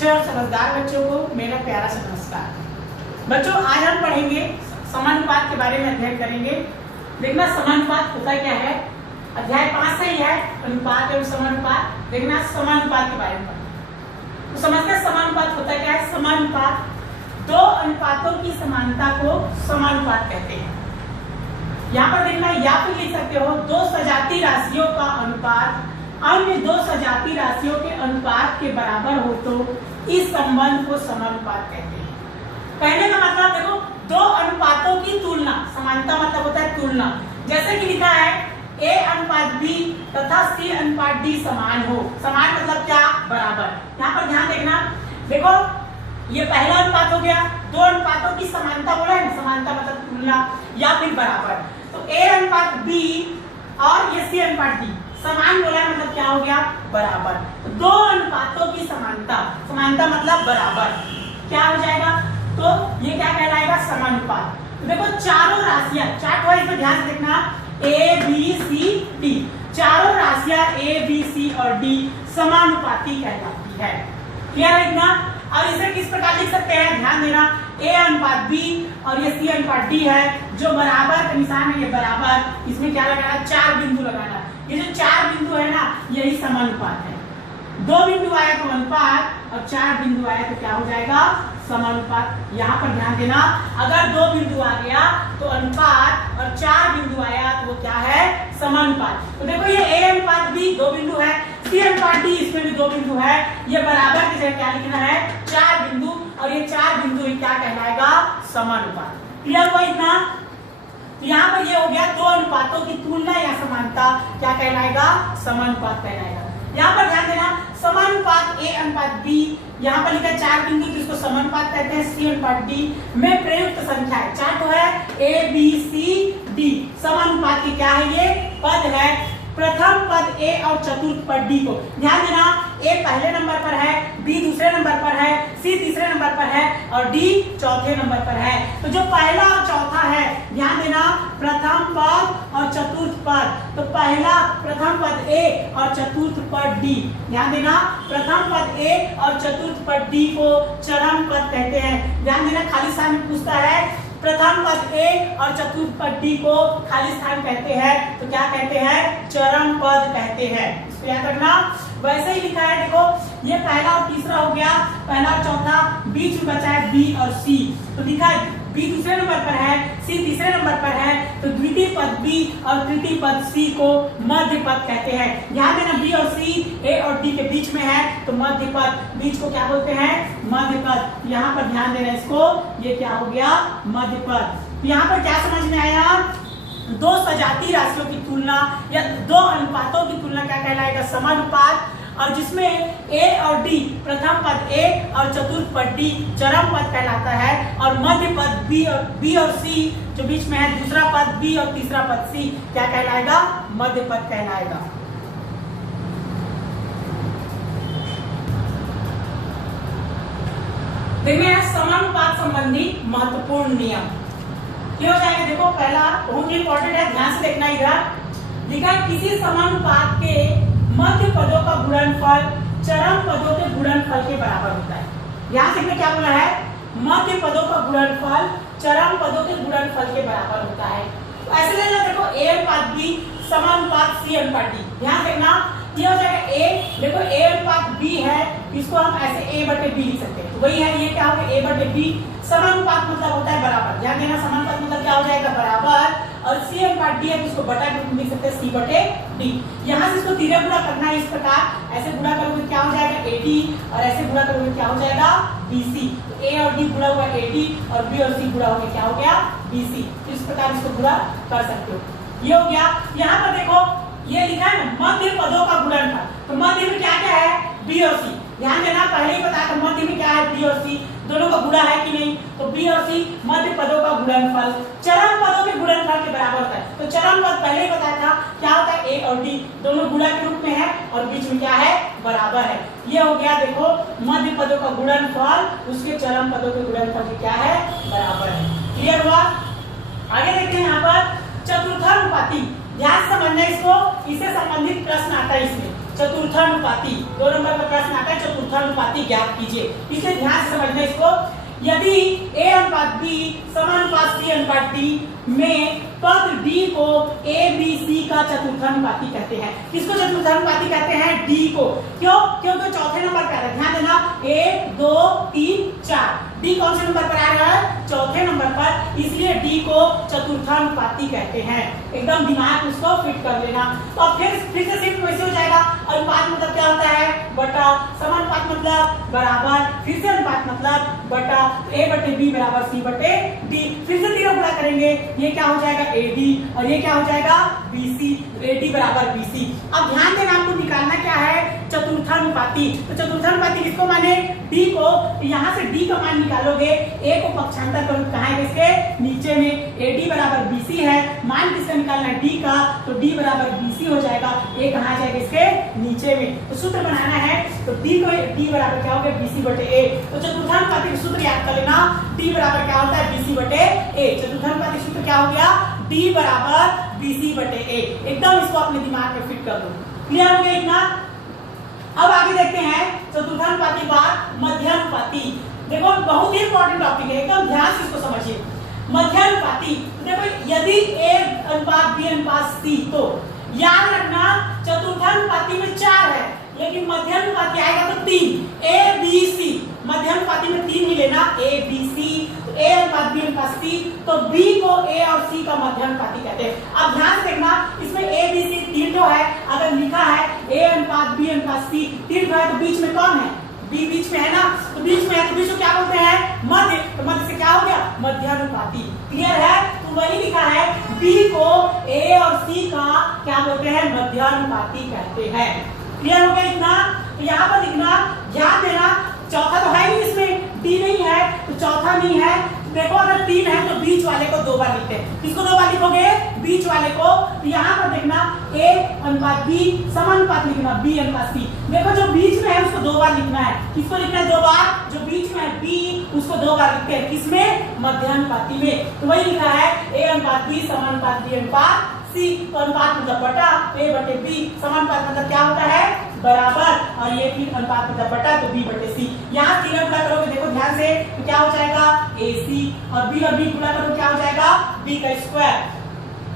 अच्छे और समझदार बच्चों को मेरा प्यारा सा नमस्कार। बच्चों, आज हम पढ़ेंगे समानुपात के बारे में अध्ययन करेंगे। देखना समानुपात होता क्या है, अध्याय 5 से ही है, अनुपात एवं समानुपात। देखना समानुपात के बारे में तो समझते हैं समानुपात होता क्या है। समानुपात दो अनुपातों की समानता को समानुपात कहते हैं। यहाँ पर देखना, या फिर लिख सकते हो दो सजाती राशियों का अनुपात अन्य दो सजाती राशियों के अनुपात के बराबर हो तो इस संबंध को समानुपात कहते हैं। कहने का मतलब देखो, दो अनुपातों की तुलना, समानता मतलब होता है तुलना। जैसे कि लिखा है A अनुपात B तथा C अनुपात D समान हो। समान मतलब क्या, बराबर। यहाँ पर ध्यान देखना, देखो ये पहला अनुपात हो गया, दो अनुपातों की समानता बोला है ना, समानता मतलब तुलना या फिर बराबर। तो A अनुपात B और ये C अनुपात D समान बोला है, मतलब क्या हो गया, बराबर। तो दो अनुपातों की समानता, समानता मतलब बराबर, क्या हो जाएगा, तो ये क्या कहलाएगा, समानुपात। तो देखो चारों राशियां, चार्ट वाइज में ध्यान देखना, A B C D, चारों राशियां A B C और D समानुपाती कहलाती है। क्लियर है इतना। और इसे किस प्रकार लिख सकते हैं, ध्यान देना, A अनुपात B और ये C अनुपात D है, जो बराबर का निशान है, ये बराबर, इसमें क्या लगाना, 4 बिंदु लगाना। ये जो 4 बिंदु है ना, यही समानुपात है। 2 बिंदु आया तो अनुपात और 4 बिंदु आया तो क्या हो जाएगा, समानुपात। यहाँ पर ध्यान देना, अगर 2 बिंदु आ गया तो अनुपात और 4 बिंदु आया तो वो क्या है, समानुपात। तो देखो ये A अनुपात B 2 बिंदु है, C अनुपात D इसमें भी 2 बिंदु है, ये बराबर की जगह क्या लिखना है, 4 बिंदु, और ये 4 बिंदु ही क्या कहलाएगा, समानुपात। क्लियर हुआ इतना। तो यहाँ पर ये हो गया दो अनुपातों की तुलना या समानता क्या कहलाएगा, समानुपात कहलाएगा। यहाँ पर ध्यान देना, समानुपात A अनुपात B, यहाँ पर लिखा 4 बिंदु जिसको समानुपात कहते हैं, C अनुपात D में प्रयुक्त संख्या है। 4 तो है A B C D, समानुपात की क्या है, ये पद है। प्रथम पद A और चतुर्थ पद D को ध्यान देना, A पहले नंबर पर है, B दूसरे नंबर पर है, C तीसरे नंबर पर है और D चौथे नंबर पर है। तो जो पहला और चौथा है, ध्यान देना, प्रथम पद और चतुर्थ पद, तो पहला प्रथम पद A और चतुर्थ पद D, ध्यान देना, प्रथम पद A और चतुर्थ पद D को चरम पद कहते हैं। ध्यान देना, खाली स्थान में पूछता है, प्रथम पद A और चतुर्थ पद D को खाली स्थान कहते हैं, तो क्या कहते हैं, चरम पद कहते हैं। इसको याद रखना। वैसे ही लिखा है, देखो ये पहला और तीसरा हो गया, पहला और चौथा, बीच में बचा है B और C, तो लिखा है B दूसरे नंबर पर है, C तीसरे नंबर पर है, तो द्वितीय पद B और तृतीय पद C को मध्य पद कहते हैं। ध्यान देना, B और C A और D के बीच में है, तो मध्य पद, बीच को क्या बोलते हैं, मध्य पद। यहाँ पर ध्यान देना, इसको ये क्या हो गया, मध्य पद। यहाँ पर क्या समझ में आया, दो सजाती राशियों की तुलना या दो अनुपातों की तुलना क्या कहलाएगा, समानुपात। और जिसमें A और D, प्रथम पद A और चतुर्थ पद D चरम पद कहलाता है, और मध्य पद B और C जो बीच में है, दूसरा पद B और तीसरा पद C क्या कहलाएगा, मध्य पद कहलाएगा। देखिए समानुपात संबंधी महत्वपूर्ण नियम क्या हो जाएगा। देखो पहला बहुत इंपॉर्टेंट है, ध्यान से देखना। इधर लिखा, किसी समानुपात के मध्य पदों का गुणनफल चरम पदों के गुणनफल के बराबर होता है। यहाँ से क्या बोला है, मध्य पदों का गुणनफल चरम पदों के गुणनफल के बराबर होता है। तो ऐसे लेना, देखो A अनुपात B समानुपात C अनुपात D, ध्यान देखना, ये हो जाएगा A, देखो A अनुपात B है, इसको हम ऐसे A बटे B लिख सकते हैं, तो वही है, ये क्या होगा, A बटे B। समानुपात मतलब होता है बराबर, ध्यान देना, समानुपात मतलब क्या हो जाएगा, बराबर। और C अनुपात D है, इसको बटा के लिख सकते हैं, C बटे D। यहाँ से इसको तीव्र गुणा करना है, इस प्रकार ऐसे गुणा करोगे क्या हो जाएगा, AD, और ऐसे गुणा करोगे क्या हो जाएगा, BC। तो A और D गुणा हुआ AD और B और C गुणा हो गया क्या हो गया, BC। तो इस प्रकार इसको गुणा कर सकते हो। ये हो गया। यहाँ पर देखो ये लिखा है ना, मध्य पदों का गुणनफल, तो मध्य में क्या क्या है, B और C। ध्यान देना, पहले ही बताया था मध्य में क्या है, B और C, दोनों का गुणा है कि नहीं, तो B और C मध्य पदों का गुणनफल चरम पदों के गुणनफल के बराबर होता है। तो चरम पद पहले ही बताया था, क्या होता है, A और D दोनों गुणा के रूप में है और बीच में क्या है, बराबर है। ये हो गया, देखो मध्य पदों का गुणनफल उसके चरम पदों के गुणनफल के क्या है, बराबर है। क्लियर हुआ। आगे देखते हैं यहाँ पर चतुर्थानुपाती, ध्यान समझना इसको, इससे संबंधित प्रश्न आता है इसमें। चतुर्थानुपाती, 2 नंबर का प्रश्न आता है चतुर्थानुपाती ज्ञात कीजिए। इसलिए ध्यान से समझना इसको। यदि A अनुपात B समानुपात C अनुपात D में पद D को A B C का चतुर्थानुपाती कहते हैं। किसको चतुर्थानुपाती कहते हैं? D को। क्यों? क्योंकि चौथे नंबर पर है। ध्यान देना 1 2 3 4 D कौन से नंबर पर आ रहा है? चौथे नंबर पर, इसलिए D को चतुर्थानुपाती कहते हैं। एकदम दिमाग उसको फिट कर लेना। तो अब फिर से शिफ्ट वैसे हो जाएगा। अनुपात मतलब क्या होता है? बटा। समानुपात मतलब बराबर। फिर से अनुपात मतलब बटा। A बटे B बराबर C बटे D। फिर से तीनों गुणा करेंगे, ये क्या हो जाएगा? AD और ये क्या हो जाएगा? BC। AD बराबर BC। अब ध्यान देना, आपको निकालना क्या है? चतुर्थानुपाती। तो चतुर्थानुपाती किसको माने? D को। यहाँ से D का मान निकालोगे, A को पक्षांतर करो कहाँ है? इसके नीचे में। AD बराबर BC है, मान किसका निकालना है? D का। तो D बराबर BC हो जाएगा, A कहाँ जाएगा? इसके नीचे में। तो सूत्र बनाना है, तो D बराबर क्या हो गया? BC बटे A। तो चतुर्थानुपाती का सूत्र याद कर लेना, D बराबर क्या होता है? BC बटे A। चतुर्थानुपाती सूत्र क्या हो गया? D बराबर BC बटे A। एकदम इसको अपने दिमाग में फिट कर दो। क्लियर हो गया इतना? अब आगे देखते हैं चतुर्थानुपाती बाद मध्यानुपाती। देखो बहुत ही इंपॉर्टेंट टॉपिक है, एकदम ध्यान से इसको समझिए। मध्यानुपाती देखो, यदि A अनुपात B अनुपात C, तो याद रखना चतुर्थानुपाती में 4 है, लेकिन मध्यानुपाती आएगा तो 3। A B C, मध्यानुपाती में 3 ही लेना, A B C। तो A अनुपात B अनुपात C, तो B को A और C का मध्यानुपाती कहते हैं। अब ध्यान से देखना, इसमें A B C 3 तो है, अगर लिखा है A अनुपात B अनुपात C 3 तो है, तो बीच में कौन है? B बीच में है ना, तो बीच में है, तो बीच को क्या बोलते हैं? मध्य। तो मध्य से क्या हो गया? मध्यानुपाती। क्लियर है? तो वही लिखा है, B को A और C का क्या बोलते हैं? मध्यानुपाती कहते हैं। क्लियर हो गया इतना? तो यहाँ पर लिखना, ध्यान देना, चौथा तो है नहीं इसमें, D नहीं है, तो चौथा नहीं है। देखो अगर 3 है तो बीच वाले को 2 बार लिखते हैं। किसको 2 बार लिखोगे? बीच वाले को। तो यहाँ पर देखना A अनुपात B समानुपात लिखना B अनुपात C। देखो जो बीच में है उसको 2 बार लिखना है। किसको लिखना है 2 बार? जो बीच में है B, उसको 2 बार लिखते हैं। किसमें? मध्यानुपाती में। तो वही लिखा है A अनुपात B समानुपात B अनुपात C। तो अनुपात मतलब बटा, A बटे B। समानुपात मतलब क्या होता है? बराबर। और ये फिर अनुपात मतलब बटा, तो B बटे C। यहाँ तीनों गुणा करोगे, देखो ध्यान से, तो क्या हो जाएगा? AC। और B गुणा करो, क्या हो जाएगा? B का स्क्वायर।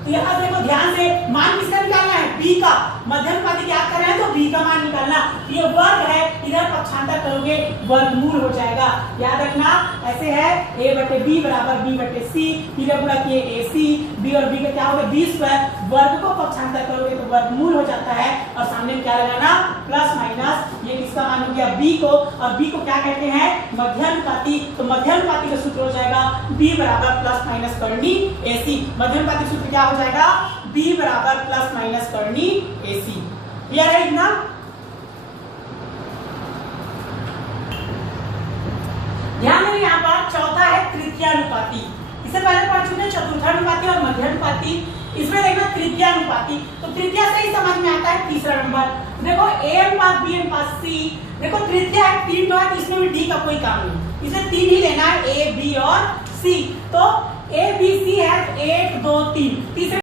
तो यहाँ देखो ध्यान से, मान किसका निकालना है? B का। मध्यनुपाती याद कर रहे हैं तो B का मान निकालना। ये वर्ग है, इधर पक्षांतर करोगे वर्गमूल हो जाएगा। याद रखना, ऐसे है A बटे B बराबर B बटे C। फिर गुणा किए AC, B और B का क्या हो गया? B square. वर्ग को पक्षांतर करोगे तो वर्गमूल हो जाता है, और सामने क्या लगाना? Plus minus. ये किसका मान हो गया? B को। और B को क्या कहते हैं? मध्यानुपाती। तो मध्यानुपाती का सूत्र हो जाएगा B बराबर प्लस माइनस करनी AC। मध्यानुपाती सूत्र क्या हो जाएगा? B बराबर प्लस माइनस करनी AC। क्लियर है इतना? ध्यान देना, यहाँ पर चौथा है तृतीयानुपाती। इससे पहले पढ़ चुके चतुर्थानुपाती और मध्यानुपाती। इसमें देखना तृतीयानुपाती, तो तृतीया से ही समझ में आता है तीसरा नंबर। देखो A अनुपात B अनुपात C, देखो तृतीया है 3 तो है, तो इसमें भी D का कोई काम नहीं, इसे 3 ही लेना है, A B और C। तो A B C है 1 2 3, तीसरे